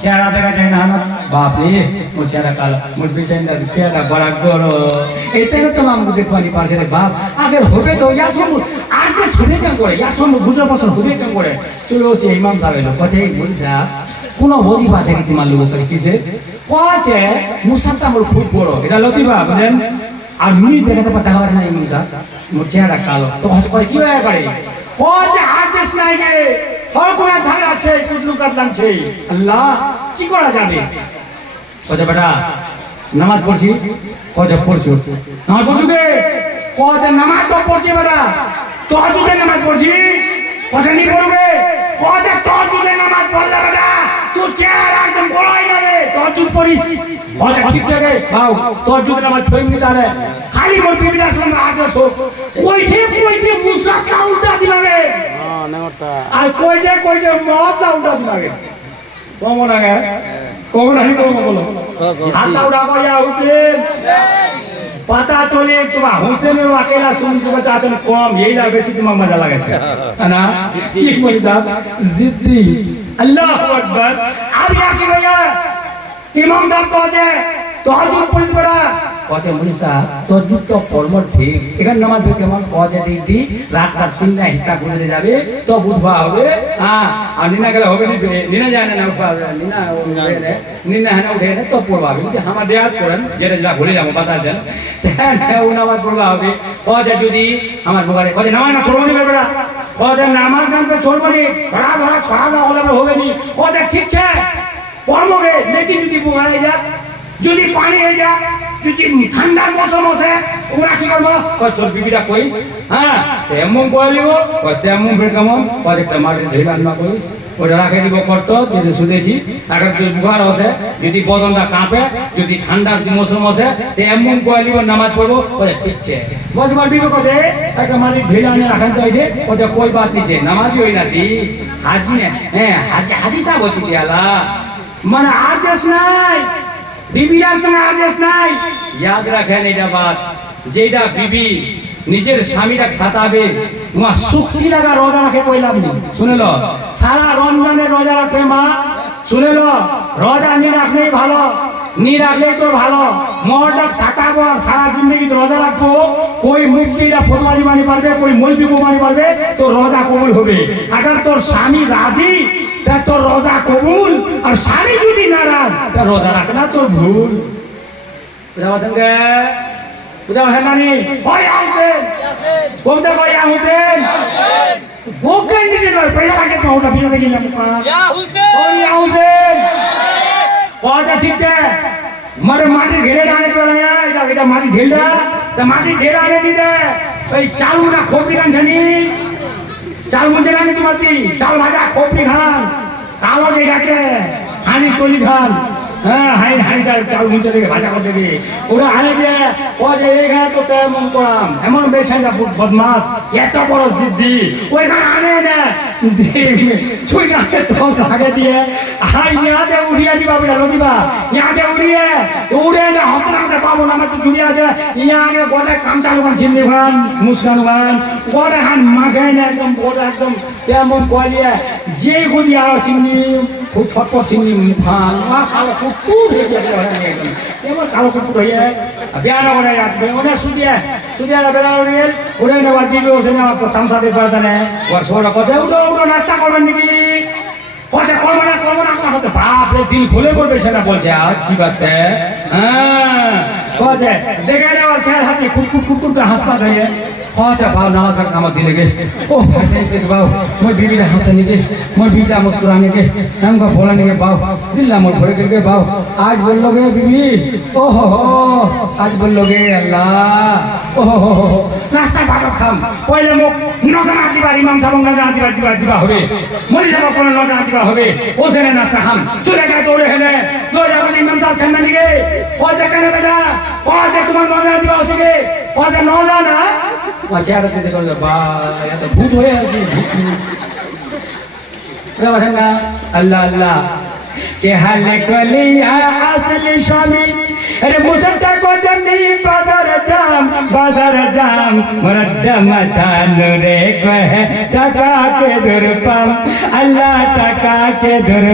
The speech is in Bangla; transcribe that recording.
চেহারা দেখা যায় না বাপরে ও চেহারা কালো মোর বিছানার চেহারা বড় গরো এইটাকে তো আমাকে দেখবানি পারছে রে বাপ আগে হবে তো ইয়া সব আর যে শুনে কেন করে ইয়া সব গুজর বছর হবে কেন করে চলো সে ইমাম সাহেব এলো কথাই বলছা কোন হদি পাছে কি তোমার লোক করে কিসে পাছে মুসাফটা মোর খুব বড় এটা লতিবা বুঝলেন আর মিনি দেখাতে দেখা পারে না ইমাম সাহেব মোর চেহারা কালো তো কয় কি হয়ে পারে পাছে আর্টিস্ট নাই গে হরকুনা ঝাড় আছে কুটলু কাটলামছে আল্লাহ কি করা যাবে কজা বেটা নামাজ পড়ছি কজা পড়ছো নামাজ পড়ছো কে কজা নামাজ তো পড়ছি বেটা তাহাজ্জুদে নামাজ পড়ছি কজা নি পড়বে কজা তাহাজ্জুদে নামাজ পড়লে বেটা তোর চেহারা একদম বড় হয়ে যাবে তাহাজ্জুদ পড়িস কজা ঠিক আছে বাউ তাহাজ্জুদে নামাজ পড়িনি তাহলে খালি মোর বিবিটার সঙ্গে আদেশ কইছে মুসা উল্টা দিবাগে আর কইছে মহৎটা উল্টা দিবাগে কমন আগে কমন আহি কমন বলো হাতটা উঠাবো ইয়া হুসেন पता तोले तुम हुसैन में अकेला सुन के बच्चा चल कम यही ना बेसी तुम मजा लगे है ना ठीक बोली साहब जिद्दी अल्लाह अकबर अब या की भैया इमाम साहब पहुंचे तहज्जुद पढ़ पड़ा पहुंचे मुनीसा तहज्जुद तो पढ़मो ठीक এখানে নামাজ পড়ে কেমন পৌঁছে দিদি রাত রাত তিনটা হিস্সা করে যাবে তো বুধবা হবে হ্যাঁ আর নিনা গেলে হবে নিনা যায় না নিনা নিনা হ্যাঁ উঠে না তো পড়বা কিন্তু আমার দেয়াত করেন যেটা যেটা ভুলে যাবো বাতা দেন ও নামাজ পড়বা হবে পৌঁছে যদি আমার বুগারে পৌঁছে নামাজ না ছড়বনি বেটা পৌঁছে নামাজ নাম पे ছড়বনি ছড়া হলে হবে নি পৌঁছে ঠিক আছে পড়মোগে লেকিন যদি বুগারে যা যদি পানি হয়ে যা যদি ঠান্ডার মৌসুম আছে ওরা কি করবো তোর বিবিটা কইস হ্যাঁ তেমন কইলিব তেমন ফের কেমন একটা মাটির ঢেলা না কইস ওটা রাখে দিব কর্ত যদি শুনেছি তাকে যদি বুখার আছে যদি বদনটা কাঁপে যদি ঠান্ডার মৌসুম আছে তেমন কইলিব নামাজ পড়বো ঠিক আছে বসবার বিবে কথা একটা মাটির ঢেলা নিয়ে রাখেন তো এই ওটা কই বাত নিছে নামাজই হই না দি হাজি হ্যাঁ হাজি সাহেব হচ্ছে দিয়ালা মানে আর দেশ নাই বিবির সঙ্গে আদেশ নাই याद রাখেন এটা বাত যেটা বিবি নিজের স্বামীরা সাতাবে মা শক্তি লাগা রোজা রাখে কইলাম নি শুনেলো সারা রমজানের রোজা রাখে মা শুনেলো রোজা নি রাখলেই ভালো নি রাখলেই তো ভালো মোহটাক সাতাবো আর সারা জিন্দগি রোজা রাখবো কই মুক্তিটা ফরমালি মানি পারবে কই মলবি মানি পারবে তো রোজা কবুল হবে আগার তোর স্বামী রাজি তা তোর রোজা কবুল আর স্বামী যদি নারাজ তা রোজা রাখনা তোর ভুল বুঝা পাচ্ছেন কে বুঝা পাচ্ছেন নানি হয় আউতেন বলতে কয় আউতেন বোকেন নিজে নয় পয়সা রাখে তো ওটা বিয়ে গেলাম ইয়া হুসেন ওই আউতেন কথা ঠিক আছে মারে মাটি ঢেলে আনে তো না এটা মাটি ঢেলটা তা মাটি ঢেলে আনে দিতে ওই চালু না খোপড়ি কানছানি চাল মধ্যে আনে তোমার চাল ভাজা খোপড়ি খান কালো যে গেছে হানি তলি খান হ্যাঁ হাইটা চাল মুছে থেকে ভাজা করতে গিয়ে ওরা আনে দিয়ে ও যে এইখানে তো তেমন করাম এমন বেশাইটা বদমাস এত বড় জিদ্দি ওইখানে আনে না ছুই গাছে তল আগে দিয়ে হাই ইয়াতে উড়িয়ে দিবা বিড়া দিবা ইয়াতে উড়িয়ে না হসপিটালে পাবো না আমার তো জুড়ি আছে ইয়া আগে গোটা কাম চালু খান ছিন্দি খান মুসকান খান গোটা খান মাখাই না একদম গোটা একদম তেমন কলিয়ে যে গুলি আর চিনি খুব ফটফট চিনি খান মা কালো কুকুর একদম এবার কালো কুকুর হয়ে বেড়া করে রাখবে ওটা শুধিয়ে বেড়া গেল উড়ে নেওয়ার দিবি ওসে নেওয়ার তামসা দিয়ে পারতে না ওর সোটা কথা উঠো নাস্তা করবেন নাকি কথা করবো না কথা বাপরে দিল খুলে করবে সেটা বলছে আজ কি বাতে হ্যাঁ বলছে দেখে নেওয়ার ছেড়ে হাতে কুকুর হাসপাত হয়ে अच्छा भाव नमाज का काम दिले के ओ भाई भाव मैं बीबी का हंसने के मैं बीबी का मुस्कुराने के हमको बोलने के भाव दिल ना मोर भरे के भाव आज बोल लोगे बीबी ओ हो आज बोल लोगे अल्लाह ओ हो नाश्ता भात खाम पहले मो नजना दिबार इमाम साहब नजना दिबा होबे मरि যাব কোন নজনা দিবা হবে ওখানে নাস্তা খাম চলে যায় দৌড়ে হেলে দৌড়ে যাবেন ইমাম সাহেব ছান্না নিকে পয়সা কেন বেটা পয়সা তোমার নজনা দিবা আছে পয়সা নজনা masyarakat kita kalau bah ya terbut ya sih berapa macamnya Allah ke hal kaliya asli syami ada musafir ko jami বাজার জাম মুরদ্দা মাথা নুরে কহে টাকা কে দুরপাম আল্লাহ টাকা কে দুর